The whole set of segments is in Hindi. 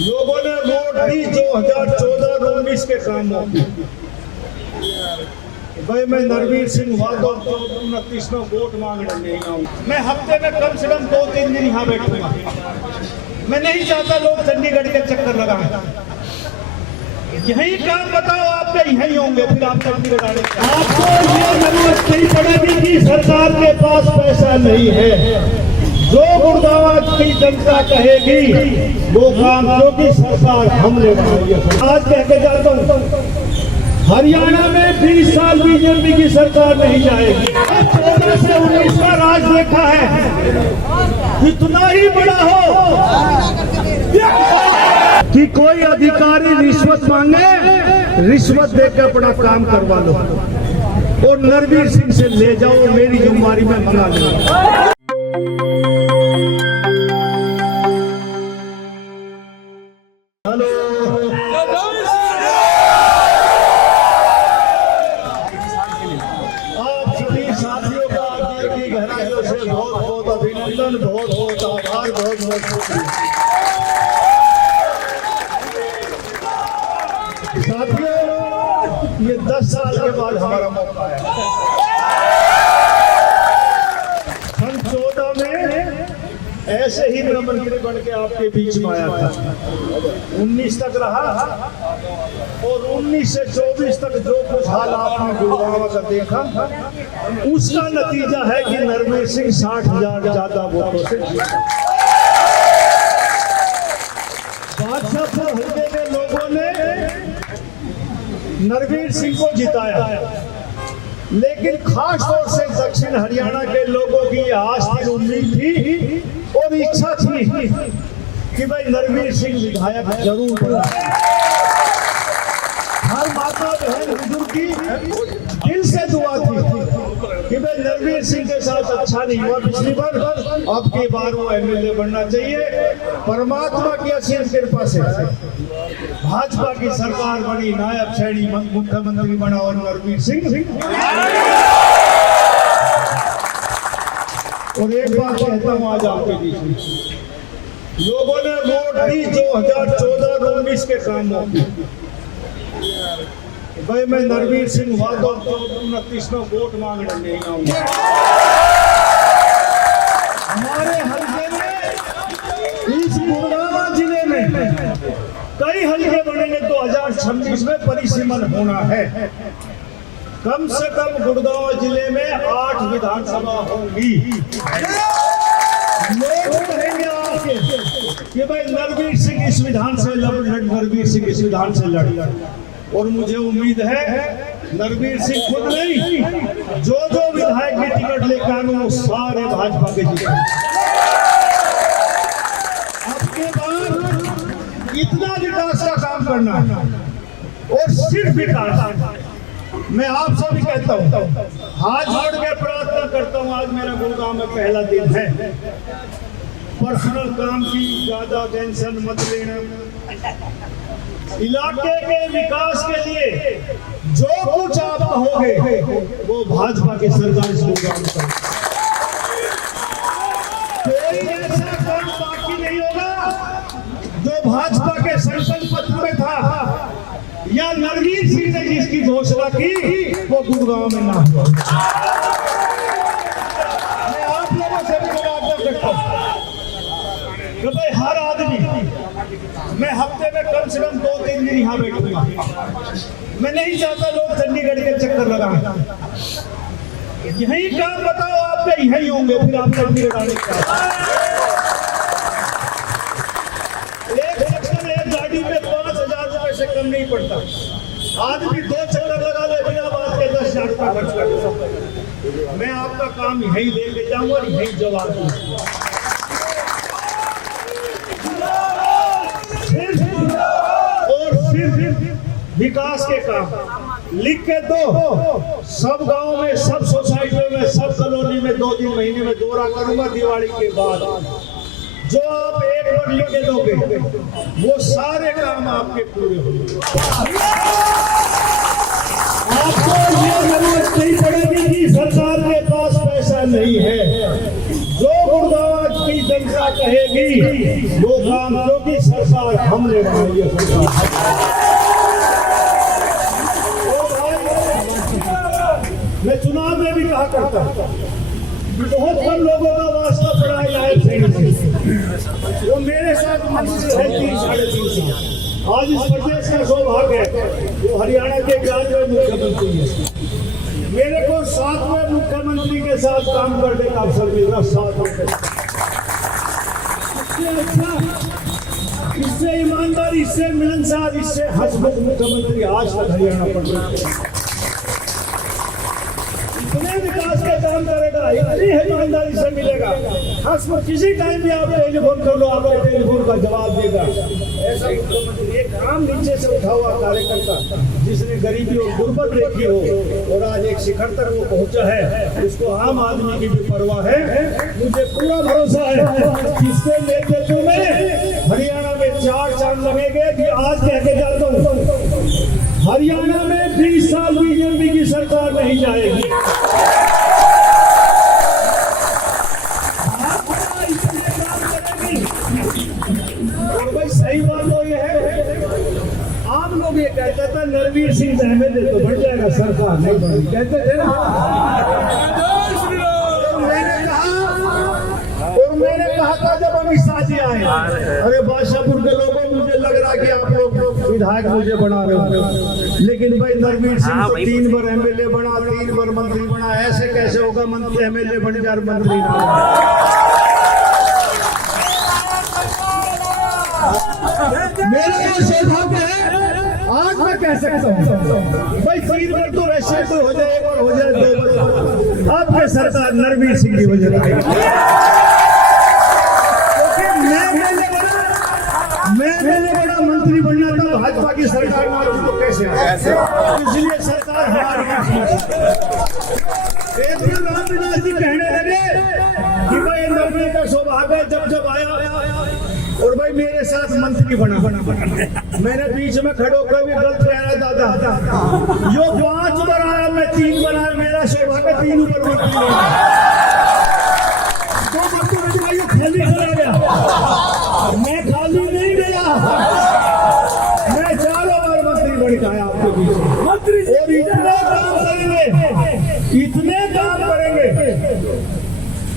लोगों ने वोट दी 2014-19 के कामों की। भाई मैं नरवीर सिंह हुआ तो 29 में वोट मांगने नहीं आऊंगा। मैं हफ्ते में कम से कम 2-3 दिन यहाँ बैठूंगा। मैं नहीं चाहता लोग चंडीगढ़ के चक्कर लगाएं। यही काम बताओ, आप पे यही होंगे, फिर आप चंडीगढ़ आने। आपको ये जरूरत नहीं पड़ेगी कि सरकार के पास पैसा नहीं है। जो गुड़गांव की जनता कहेगी वो काम क्योंकि सरकार हमने बनाई है। आज कह के जाता हूँ, हरियाणा में 20 साल बीजेपी की सरकार नहीं जाएगी। 14 से 19 का राज देखा है, कितना ही बड़ा हो कि कोई अधिकारी रिश्वत मांगे, रिश्वत देकर अपना काम करवा लो और नरवीर सिंह से ले जाओ, मेरी जिम्मेदारी में मंगा लो। बहुत बहुत आभार, बहुत बहुत साथियों, ये 10 साल के बाद हमारा मौका है। सन 14 में ऐसे ही मैं मंत्री बन के आपके बीच में आया था, 19 तक रहा और 19 से 24 तक जो कुछ हाल आपने गुड़गांव का देखा, उसका नतीजा है कि नरवीर सिंह 60,000 ज्यादा वोटों से जीता। बादशाहपुर हल्के के लोगों ने नरवीर सिंह को जिताया, लेकिन खास तौर से दक्षिण हरियाणा के लोगों की आस थी, उम्मीद थी और इच्छा थी कि भाई नरवीर सिंह विधायक जरूर बना। हर माता बहन बुजुर्ग की दिल से दुआ थी कि भाई नरवीर सिंह के साथ अच्छा नहीं हुआ पिछली बार, अब की बार वो एमएलए बनना चाहिए। परमात्मा की असीम कृपा से भाजपा की सरकार बनी, नायब श्रेणी मुख्यमंत्री बना और नरवीर सिंह। और एक बात कहता हूँ आज आपके बीच में, लोगों ने वोट दी 2014-19 के कामों की। भाई मैं नरवीर सिंह हुआ तो 29 में वोट मांगने नहीं आऊंगा। हमारे हल्के में, इस गुड़गांव जिले में कई हल्के बनेंगे 2026 में, परिसीमन होना है। कम से कम गुड़गांव जिले में 8 विधानसभा होंगी। लोग कहेंगे आके कि भाई नरवीर सिंह इस विधान से लड़, नरवीर सिंह इस विधान से लड़, और मुझे उम्मीद है नरवीर सिंह खुद नहीं, जो विधायक की टिकट लेकर आए वो सारे भाजपा के जीते। आपके बाद इतना विकास का काम करना है और सिर्फ विकास। मैं आप सभी कहता हूँ, हाथ जोड़ के प्रार्थना करता हूँ, आज मेरा गुड़गांव में पहला दिन है। पर्सनल काम की ज्यादा टेंशन मत लेना, इलाके के विकास के लिए जो कुछ आप कहोगे वो भाजपा की सरकार इस गुड़गांव में करेगी। कोई ऐसा काम बाकी नहीं होगा जो भाजपा के संकल्प पत्र में था या नरवीर सिंह ने जिसकी घोषणा की वो गुड़गांव में ना हुआ। मैं आप लोगों से भी आग्रह करता हूं कि भाई हर आदमी, मैं हफ्ते में कम से कम 2-3 दिन यहाँ बैठूंगा। मैं नहीं चाहता लोग चंडीगढ़ के चक्कर लगाएं। यही काम बताओ, आप पे यही होंगे, फिर आप चंडीगढ़ आने एक गाड़ी में 5,000 रुपए से कम नहीं पड़ता। आदमी 2 चक्कर लगा ले, बिना बात के 10,000 रुपया खर्च कर। मैं आपका काम यही दे के जाऊंगा और यही जवाब दूंगा। विकास के काम लिख के दो, सब गांव में, सब सोसाइटियों में, सब कॉलोनी में 2-3 महीने में दौरा करूंगा दिवाली के बाद। जो आप एक बार लिख के दोगे वो सारे काम आपके पूरे होंगे। आपको ये जरूरत नहीं पड़ेगी कि सरकार के पास पैसा नहीं है। जो गुड़गांव की जनता कहेगी वो काम क्योंकि सरकार सरकार हम ले रहे हैं, ये सरकार। मैं चुनाव में भी कहा करता हूँ, बहुत कम लोगों का वास्ता पड़ा है नायब सैनी से। वो मेरे साथ मंत्री है 3-3.5 साल। आज इस प्रदेश का सौभाग्य है, वो हरियाणा के 11वें मुख्यमंत्री है। मेरे को 7वें मुख्यमंत्री के साथ काम करने का अवसर मिल रहा, 7 रुपए। इससे ईमानदारी, इससे मिलनसार, इससे हंसमुख मुख्यमंत्री आज तक हरियाणा पड़ रहे हैं। इतने विकास का काम करेगा, इतनी ईमानदारी से मिलेगा। हंस पर किसी टाइम भी आप टेलीफोन कर लो, आपको टेलीफोन का जवाब देगा। ऐसा एक आम नीचे से उठा हुआ कार्यकर्ता जिसने गरीबी और गुर्बत देखी हो और आज एक शिखर तक वो पहुंचा है, उसको आम आदमी की भी परवाह है। मुझे पूरा भरोसा है इसके नेतृत्व में हरियाणा में 4 चांद लगेंगे। कि आज कह के जाता हूँ, हरियाणा में 20 साल बीजेपी की सरकार नहीं जाएगी। और भाई सही बात तो ये है, आम लोग ये कहते थे नरवीर सिंह एमएलए तो बढ़ जाएगा, सरकार नहीं बढ़ी, कहते थे ना। मैंने कहा था जब अमित शाह जी आए, अरे बादशाहपुर के लोगों, मुझे लग रहा कि आप लोग विधायक मुझे बना रहे हो, लेकिन भाई नरवीर सिंह तो 3 बार एमएलए बना, 3 बार मंत्री बना, ऐसे कैसे होगा मंत्री एमएलए बन जाए मंत्री मेरा ये सौभाग्य है, आज मैं कह सकता हूँ भाई 3 बार तो वैसे तो हो जाए, 1 बार हो जाए, 2 बार आपके सरकार नरवीर सिंह की वजह से। मैं बड़ा मंत्री बनना था, भाजपा की सरकार में तो कैसे इसलिए सरकार हमारी। रामविलास जी कहने लगे कि भाई नरवीर का सौभाग्य जब आया और भाई मेरे साथ मंत्री बना। मैंने बीच में खड़ो कर भी गलत कह रहा दादा, जो 5 बार आया, मैं 3 बार आया, मेरा सौभाग्य 3 ऊपर मंत्री खाली करा गया। मैं खाली नहीं गया, मैं 4 बार मंत्री बन के आया आपके बीच में। और इतने काम करेंगे, इतने काम करेंगे।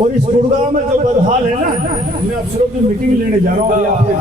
और इस गुड़गांव में जो बदहाल है ना, मैं अफसरों की मीटिंग लेने जा रहा हूँ। आपने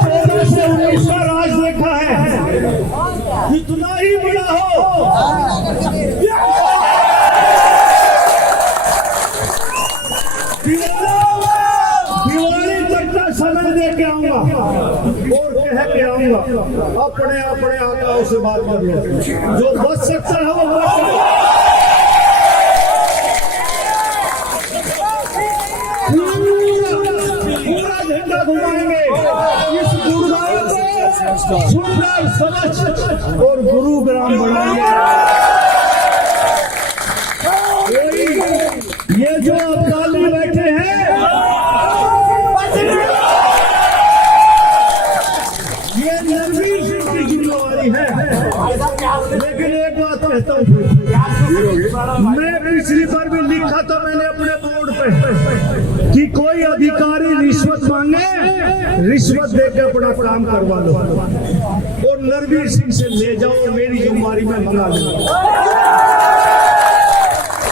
14 से 19 का राज देखा है, इतना ही बड़ा हो। दिवाली तक का समय दे के आऊंगा और कह के आऊंगा, अपने आकाओं से बात कर लो, जो बच सकता है वो पूरा झंडा घुमाएंगे। इस गुरुग्राम को सुंदर, स्वच्छ और गुरुग्राम बनाएंगे। ये जो अवकाल में बैठे हैं, ये नरवीर सिंह की जिम्मेवारी है। लेकिन एक बात कहता हूँ, मैं पिछली बार भी लिखा था मैंने अपने बोर्ड पे कि कोई अधिकारी रिश्वत मांगे, रिश्वत देकर अपना काम करवा लो, और नरवीर सिंह से ले जाओ और मेरी जिम्मेवारी में मंगा लो।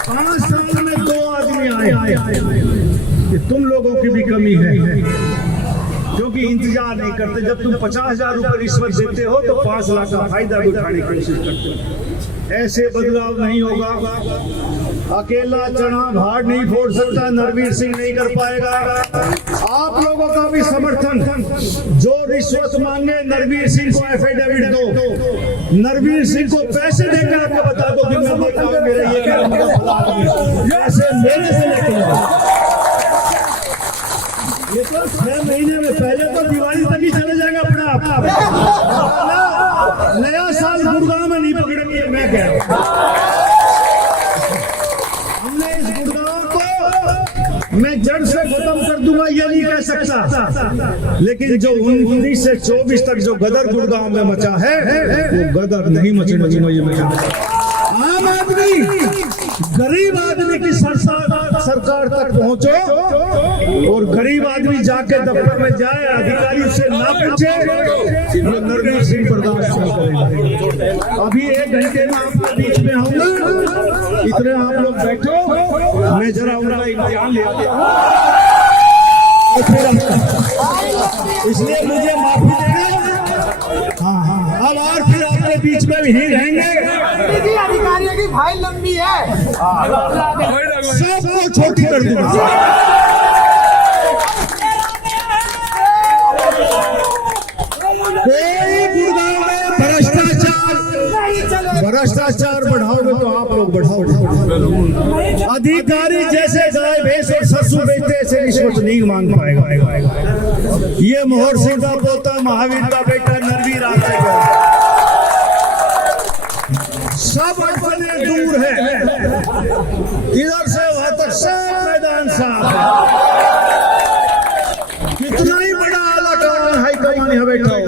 5 साल में 2 आदमी आए कि तुम लोगों की भी कमी है, क्योंकि इंतजार नहीं करते। जब तुम 50,000 रुपए रिश्वत देते हो तो 5 लाख का फायदा भी उठाने की कोशिश करते हो। ऐसे बदलाव नहीं होगा। अकेला चना भाड़ नहीं फोड़ सकता, नरवीर सिंह नहीं कर पाएगा। आप लोगों का भी समर्थन, जो रिश्वत मांगे नरवीर सिंह को एफिडेविट दो, नरवीर सिंह को पैसे देकर आपको बता दो कि मैं देखा हूं मेरे ये ऐसे मेरे से लेकर ये तो 6 महीने में, पहले तो दिवाली तक ही चले जाएगा अपने आप। नया साल गुड़गांव में नहीं पकड़ेंगे, मैं कह रहा हूं। हमने इस गुड़गांव को मैं जड़ से खत्म कर दूंगा ये नहीं कह सकता, लेकिन जो 19 से 24 तक जो गदर गुड़गांव में मचा है वो गदर नहीं मचने दूंगा। ये मैं आम आदमी गरीब आदमी की सरकार तक पहुंचो और गरीब आदमी जाके दफ्तर में जाए, अधिकारी उससे ना पूछे, ये नरवीर सिंह बर्दाश्त नहीं करेगा। अभी 1 घंटे में आपके बीच में आऊंगा, इतने आप लोग बैठो, मैं जरा उनका इम्तिहान लेते हूँ, इसलिए मुझे माफी देना। हाँ, अब और फिर आपके बीच में ही रहेंगे। अधिकारियों की फाइल लंबी है, सबको छोटी कर दूंगा। कोई गुड़गांव में भ्रष्टाचार बढ़ाओगे तो आप लोग बढ़ाओगे। अधिकारी जैसे गाय भैंस और सरसों बेचते ऐसे रिश्वत नहीं मांग पाएगा। ये मोहर सिंह का पोता, महावीर का बेटा नरवीर आते सब अपने दूर है, इधर से वहां तक सब मैदान साफ। कितना ही बड़ा आला कानून हाई कमान है बैठा हो,